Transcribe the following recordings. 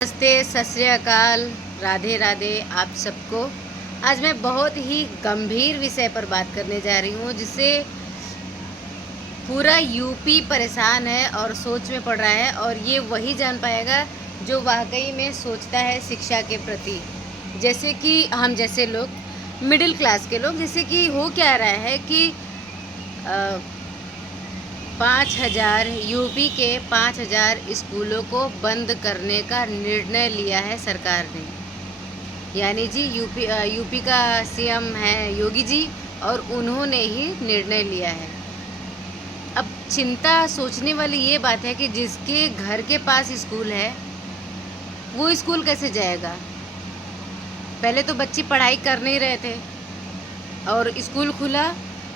नमस्ते, सत श्री अकाल, राधे राधे आप सबको। आज मैं बहुत ही गंभीर विषय पर बात करने जा रही हूँ जिससे पूरा यूपी परेशान है और सोच में पड़ रहा है, और ये वही जान पाएगा जो वाकई में सोचता है शिक्षा के प्रति। जैसे कि हम जैसे लोग, मिडिल क्लास के लोग, जैसे कि हो क्या रहा है कि 5,000 यूपी के 5,000 स्कूलों को बंद करने का निर्णय लिया है सरकार ने। यानी जी यूपी का सीएम है योगी जी, और उन्होंने ही निर्णय लिया है। अब चिंता सोचने वाली ये बात है कि जिसके घर के पास स्कूल है वो स्कूल कैसे जाएगा। पहले तो बच्चे पढ़ाई कर नहीं रहे थे और स्कूल खुला,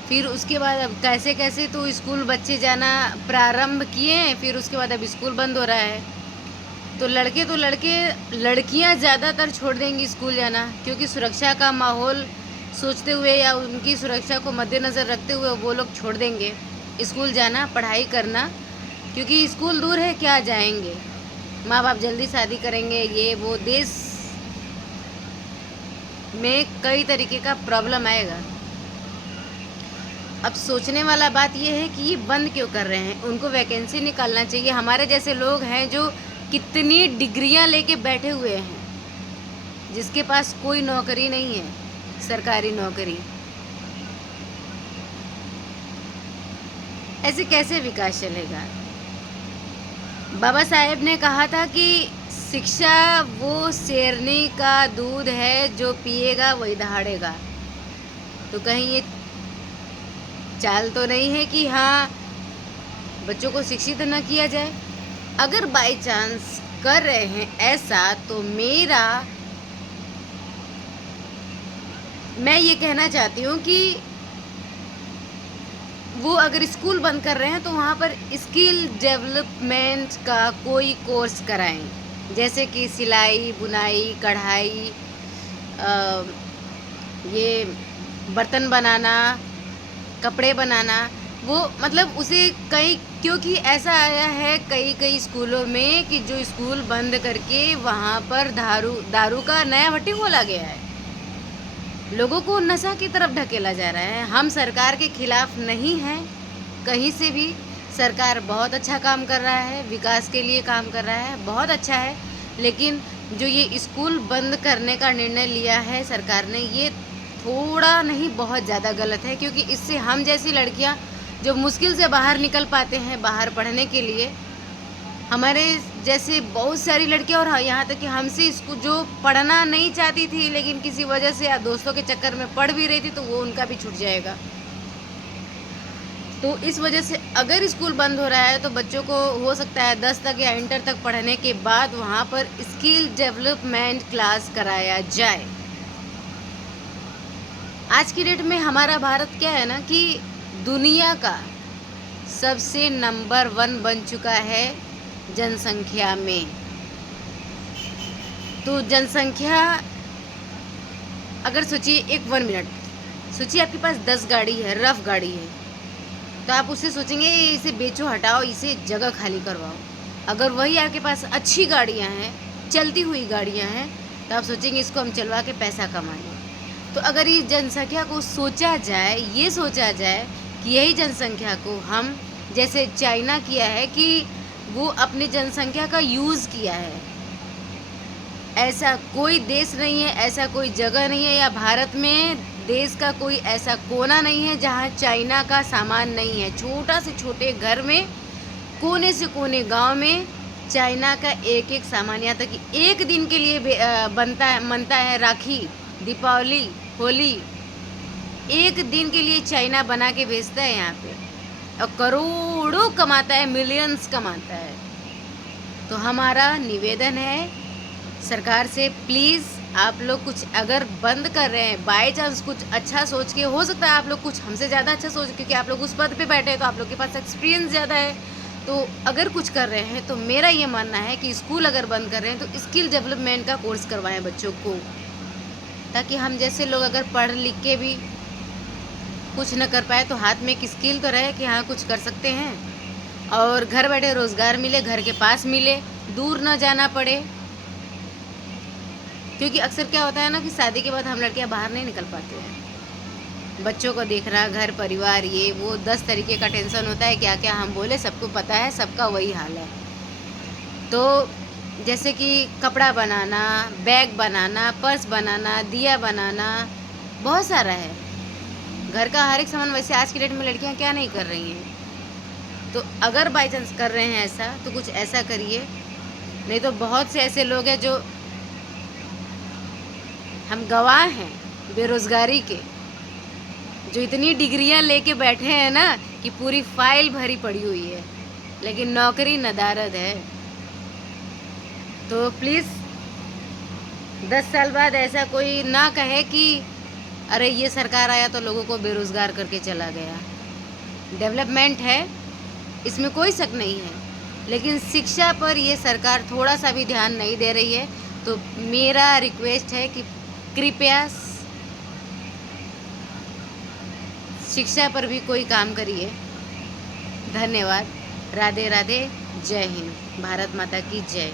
फिर उसके बाद अब कैसे कैसे तो स्कूल बच्चे जाना प्रारंभ किए, फिर उसके बाद अब स्कूल बंद हो रहा है। तो लड़के लड़कियां ज़्यादातर छोड़ देंगी स्कूल जाना, क्योंकि सुरक्षा का माहौल सोचते हुए या उनकी सुरक्षा को मद्देनज़र रखते हुए वो लोग छोड़ देंगे स्कूल जाना, पढ़ाई करना, क्योंकि स्कूल दूर है, क्या जाएंगे। माँ बाप जल्दी शादी करेंगे, ये वो, देश में कई तरीके का प्रॉब्लम आएगा। अब सोचने वाला बात यह है कि ये बंद क्यों कर रहे हैं, उनको वैकेंसी निकालना चाहिए। हमारे जैसे लोग हैं जो कितनी डिग्रियां लेके बैठे हुए हैं, जिसके पास कोई नौकरी नहीं है, सरकारी नौकरी। ऐसे कैसे विकास चलेगा। बाबा साहेब ने कहा था कि शिक्षा वो शेरनी का दूध है, जो पिएगा वही दहाड़ेगा। तो कहीं ये चाल तो नहीं है कि हाँ बच्चों को शिक्षित न किया जाए। अगर बाय चांस कर रहे हैं ऐसा, तो मैं ये कहना चाहती हूँ कि वो अगर स्कूल बंद कर रहे हैं तो वहाँ पर स्किल डेवलपमेंट का कोई कोर्स कराएं, जैसे कि सिलाई, बुनाई, कढ़ाई, ये बर्तन बनाना, कपड़े बनाना, वो मतलब उसे कई, क्योंकि ऐसा आया है कई स्कूलों में कि जो स्कूल बंद करके वहाँ पर दारू का नया भट्टी खोला गया है। लोगों को नशा की तरफ ढकेला जा रहा है। हम सरकार के खिलाफ नहीं हैं कहीं से भी। सरकार बहुत अच्छा काम कर रहा है, विकास के लिए काम कर रहा है, बहुत अच्छा है। लेकिन जो ये स्कूल बंद करने का निर्णय लिया है सरकार ने, ये थोड़ा नहीं बहुत ज़्यादा गलत है, क्योंकि इससे हम जैसी लड़कियां जो मुश्किल से बाहर निकल पाते हैं बाहर पढ़ने के लिए, हमारे जैसे बहुत सारी लड़कियां, और यहाँ तक कि हमसे इसको जो पढ़ना नहीं चाहती थी लेकिन किसी वजह से या दोस्तों के चक्कर में पढ़ भी रही थी, तो वो उनका भी छूट जाएगा। तो इस वजह से अगर स्कूल बंद हो रहा है तो बच्चों को हो सकता है 10 तक या इंटर तक पढ़ने के बाद वहाँ पर स्किल डेवलपमेंट क्लास कराया जाए। आज की डेट में हमारा भारत क्या है ना कि दुनिया का सबसे नंबर 1 बन चुका है जनसंख्या में। तो जनसंख्या, अगर सोचिए 1 मिनट सोचिए, आपके पास 10 गाड़ी है, रफ गाड़ी है, तो आप उससे सोचेंगे इसे बेचो, हटाओ, इसे जगह खाली करवाओ। अगर वही आपके पास अच्छी गाड़ियां हैं, चलती हुई गाड़ियां हैं, तो आप सोचेंगे इसको हम चलवा के पैसा कमाएंगे। तो अगर इस जनसंख्या को सोचा जाए, ये सोचा जाए कि यही जनसंख्या को हम, जैसे चाइना किया है कि वो अपनी जनसंख्या का यूज़ किया है, ऐसा कोई देश नहीं है, ऐसा कोई जगह नहीं है, या भारत में देश का कोई ऐसा कोना नहीं है जहाँ चाइना का सामान नहीं है। छोटा से छोटे घर में, कोने से कोने गांव में चाइना का एक एक सामान, यहाँ तक कि एक दिन के लिए बनता है राखी, दीपावली, होली, एक दिन के लिए चाइना बना के भेजता है यहाँ पे, और करोड़ों कमाता है, मिलियंस कमाता है। तो हमारा निवेदन है सरकार से, प्लीज़ आप लोग कुछ अगर बंद कर रहे हैं, बाय चांस कुछ अच्छा सोच के, हो सकता है आप लोग कुछ हमसे ज़्यादा अच्छा सोच, क्योंकि आप लोग उस पद पे बैठे हैं तो आप लोग के पास एक्सपीरियंस ज़्यादा है। तो अगर कुछ कर रहे हैं तो मेरा ये मानना है कि स्कूल अगर बंद कर रहे हैं तो स्किल डेवलपमेंट का कोर्स करवाएं बच्चों को, ताकि हम जैसे लोग अगर पढ़ लिख के भी कुछ न कर पाए तो हाथ में एक स्किल तो रहे कि हाँ कुछ कर सकते हैं, और घर बैठे रोज़गार मिले, घर के पास मिले, दूर न जाना पड़े। क्योंकि अक्सर क्या होता है ना कि शादी के बाद हम लड़कियां बाहर नहीं निकल पाते हैं। बच्चों को देखना, घर परिवार, ये वो 10 तरीके का टेंशन होता है, क्या क्या हम बोले, सबको पता है, सबका वही हाल है। तो जैसे कि कपड़ा बनाना, बैग बनाना, पर्स बनाना, दिया बनाना, बहुत सारा है। घर का हर एक सामान वैसे आज की डेट में लड़कियां क्या नहीं कर रही हैं। तो अगर बाई चांस कर रहे हैं ऐसा, तो कुछ ऐसा करिए, नहीं तो बहुत से ऐसे लोग हैं जो हम गवाह हैं बेरोज़गारी के, जो इतनी डिग्रियां लेके बैठे हैं ना कि पूरी फाइल भरी पड़ी हुई है, लेकिन नौकरी नदारद है। तो प्लीज़ 10 साल बाद ऐसा कोई ना कहे कि अरे ये सरकार आया तो लोगों को बेरोज़गार करके चला गया। डेवलपमेंट है, इसमें कोई शक नहीं है, लेकिन शिक्षा पर ये सरकार थोड़ा सा भी ध्यान नहीं दे रही है। तो मेरा रिक्वेस्ट है कि कृपया शिक्षा पर भी कोई काम करिए। धन्यवाद। राधे राधे। जय हिंद। भारत माता की जय।